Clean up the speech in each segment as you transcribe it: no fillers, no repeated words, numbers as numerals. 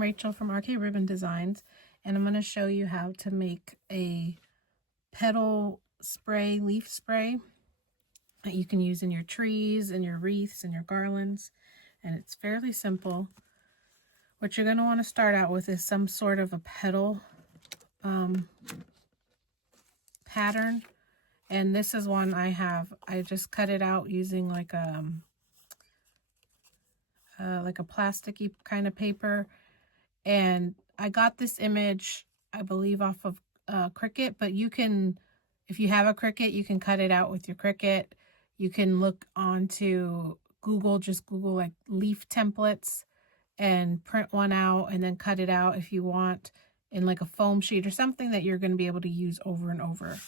I'm Rachel from RK Ribbon Designs, and I'm going to show you how to make a petal spray, leaf spray that you can use in your trees and your wreaths and your garlands, and it's fairly simple. What you're going to want to start out with is some sort of a petal pattern, and this is one I have. I just cut it out using like a plasticky kind of paper, and I got this image, I believe, off of Cricut, but you can, if you have a Cricut, you can cut it out with your Cricut. You can look onto Google, just Google like leaf templates and print one out and then cut it out if you want in like a foam sheet or something that you're going to be able to use over and over.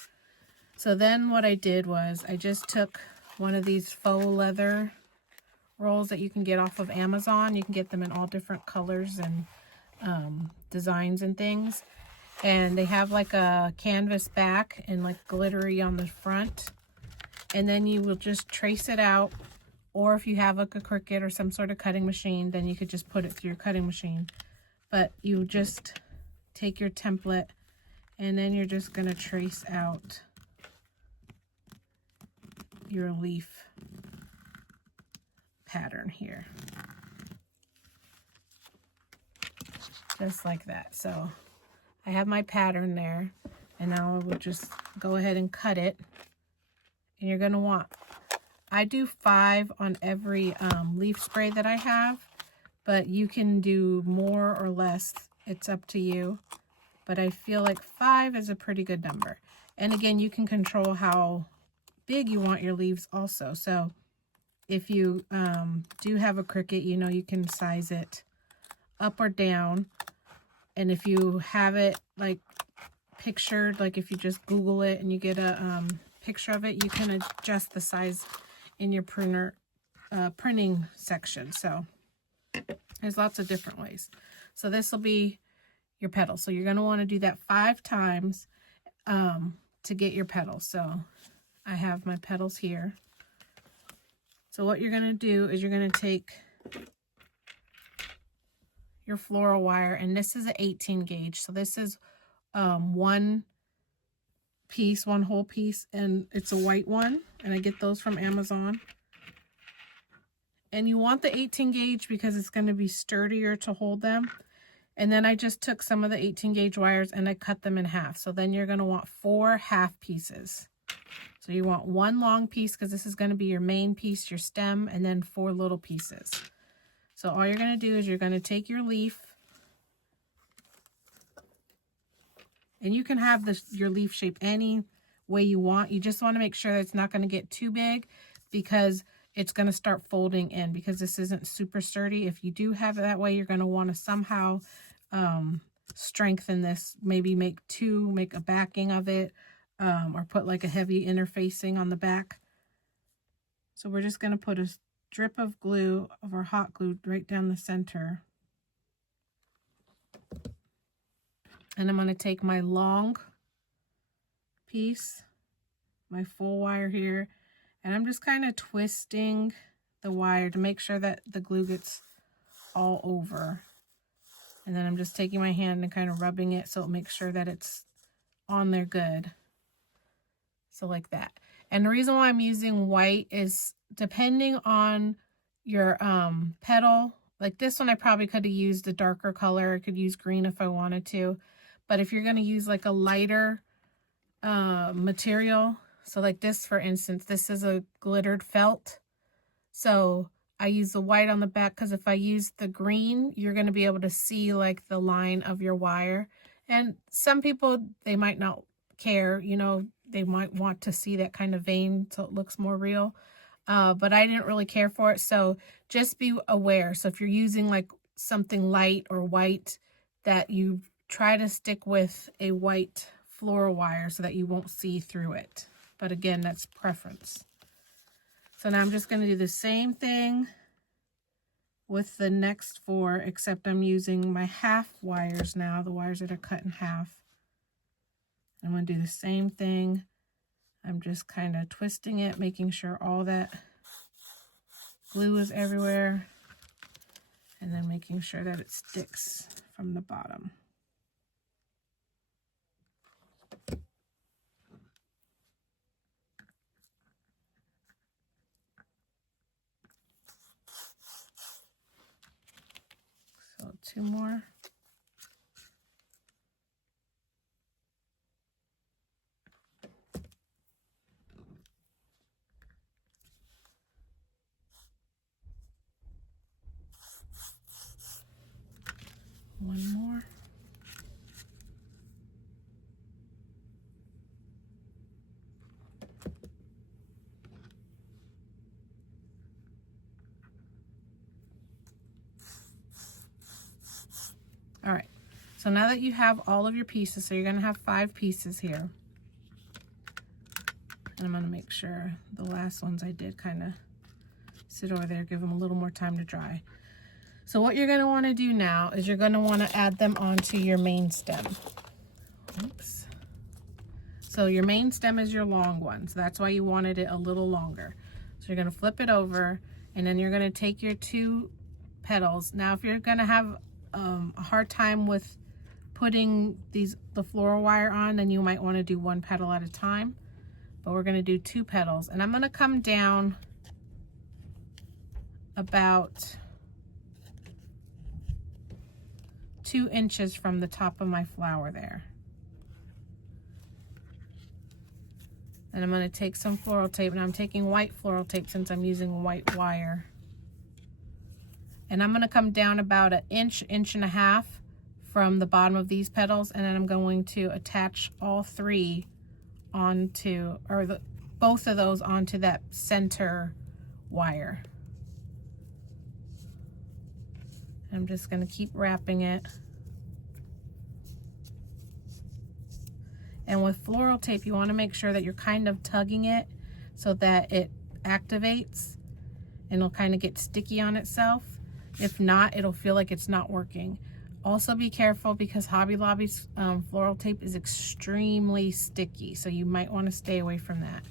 So then what I did was I just took one of these faux leather rolls that you can get off of Amazon. You can get them in all different colors and designs and things, and they have like a canvas back and like glittery on the front, and then you will just trace it out, or if you have like a Cricut or some sort of cutting machine, then you could just put it through your cutting machine. But you just take your template and then you're just going to trace out your leaf pattern here, just like that. So I have my pattern there, and now I will just go ahead and cut it. And you're going to want, I do 5 on every leaf spray that I have, but you can do more or less, it's up to you. But I feel like 5 is a pretty good number. And again, you can control how big you want your leaves also. So if you do have a Cricut, you know, you can size it up or down. And if you have it like pictured, like if you just Google it and you get a picture of it, you can adjust the size in your printing section. So there's lots of different ways. So this will be your petals. So you're going to want to do that 5 times to get your petals. So I have my petals here. So what you're going to do is you're going to take your floral wire, and this is an 18 gauge. So this is one piece, one whole piece, and it's a white one, and I get those from Amazon. And you want the 18 gauge because it's going to be sturdier to hold them. And then I just took some of the 18 gauge wires and I cut them in half. So then you're going to want 4 half pieces. So you want 1 long piece because this is going to be your main piece, your stem, and then 4 little pieces. So all you're going to do is you're going to take your leaf, and you can have your leaf shape any way you want. You just want to make sure that it's not going to get too big because it's going to start folding in, because this isn't super sturdy. If you do have it that way, you're going to want to somehow strengthen this, maybe make a backing of it, or put like a heavy interfacing on the back. So we're just going to put a drip of glue, of our hot glue, right down the center. And I'm going to take my long piece, my full wire here, and I'm just kind of twisting the wire to make sure that the glue gets all over. And then I'm just taking my hand and kind of rubbing it so it makes sure that it's on there good. So like that. And the reason why I'm using white is depending on your petal. Like this one, I probably could have used a darker color. I could use green if I wanted to. But if you're going to use like a lighter material, so like this, for instance, this is a glittered felt. So I use the white on the back because if I use the green, you're going to be able to see like the line of your wire. And some people, they might not care, you know, they might want to see that kind of vein so it looks more real. But I didn't really care for it. So just be aware. So if you're using like something light or white, that you try to stick with a white floral wire so that you won't see through it. But again, that's preference. So now I'm just going to do the same thing with the next 4, except I'm using my half wires now, the wires that are cut in half. I'm going to do the same thing. I'm just kind of twisting it, making sure all that glue is everywhere. and then making sure that it sticks from the bottom. So 2 more. One more. All right, so now that you have all of your pieces, so you're gonna have 5 pieces here. And I'm gonna make sure the last ones I did kind of sit over there, give them a little more time to dry. So what you're gonna wanna do now is you're gonna wanna add them onto your main stem. Oops. So your main stem is your long one, so that's why you wanted it a little longer. So you're gonna flip it over, and then you're gonna take your 2 petals. Now if you're gonna have a hard time with putting the floral wire on, then you might want to do 1 petal at a time, but we're going to do 2 petals, and I'm going to come down about 2 inches from the top of my flower there. And I'm going to take some floral tape, and I'm taking white floral tape since I'm using white wire. And I'm going to come down about 1 inch, 1.5 inches from the bottom of these petals, and then I'm going to attach all 3 onto, or both of those onto that center wire. I'm just going to keep wrapping it. And with floral tape, you want to make sure that you're kind of tugging it so that it activates and it'll kind of get sticky on itself. If not, it'll feel like it's not working. Also be careful because Hobby Lobby's floral tape is extremely sticky, so you might want to stay away from that.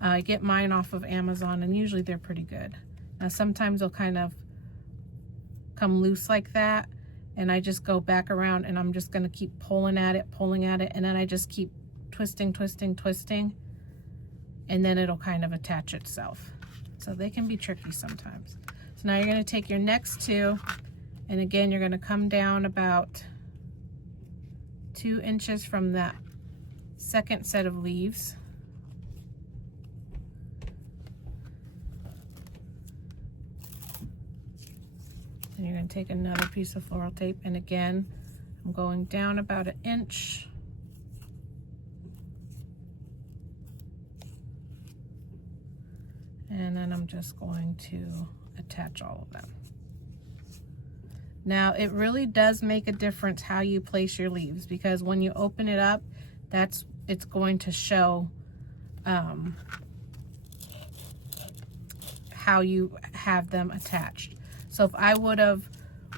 I get mine off of Amazon, and usually they're pretty good. Now sometimes they'll kind of come loose like that, and I just go back around and I'm just going to keep pulling at it, and then I just keep twisting, and then it'll kind of attach itself. So they can be tricky sometimes. So now you're going to take your next 2, and again you're going to come down about 2 inches from that second set of leaves. And you're going to take another piece of floral tape, and again I'm going down about 1 inch. And then I'm just going to attach all of them. Now it really does make a difference how you place your leaves, because when you open it up, it's going to show how you have them attached. So if I would have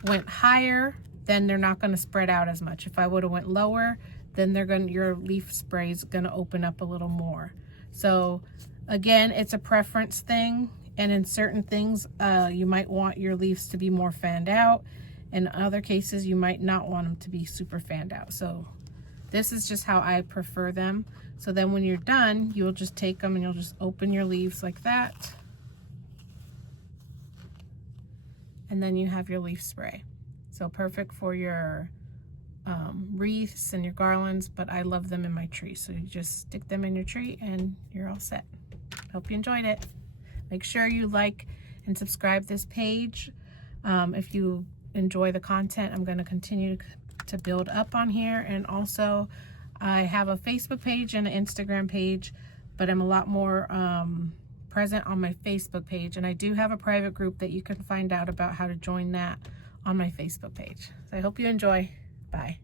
went higher, then they're not going to spread out as much. If I would have went lower, then your leaf spray is going to open up a little more. So again, it's a preference thing, and in certain things you might want your leaves to be more fanned out. In other cases you might not want them to be super fanned out. So this is just how I prefer them. So then when you're done, you'll just take them and you'll just open your leaves like that, and then you have your leaf spray. So perfect for your wreaths and your garlands, but I love them in my tree. So you just stick them in your tree and you're all set. Hope you enjoyed it. Make sure you like and subscribe this page. If you enjoy the content, I'm going to continue to build up on here. And also I have a Facebook page and an Instagram page, but I'm a lot more present on my Facebook page, and I do have a private group that you can find out about how to join that on my Facebook page. So I hope you enjoy. Bye.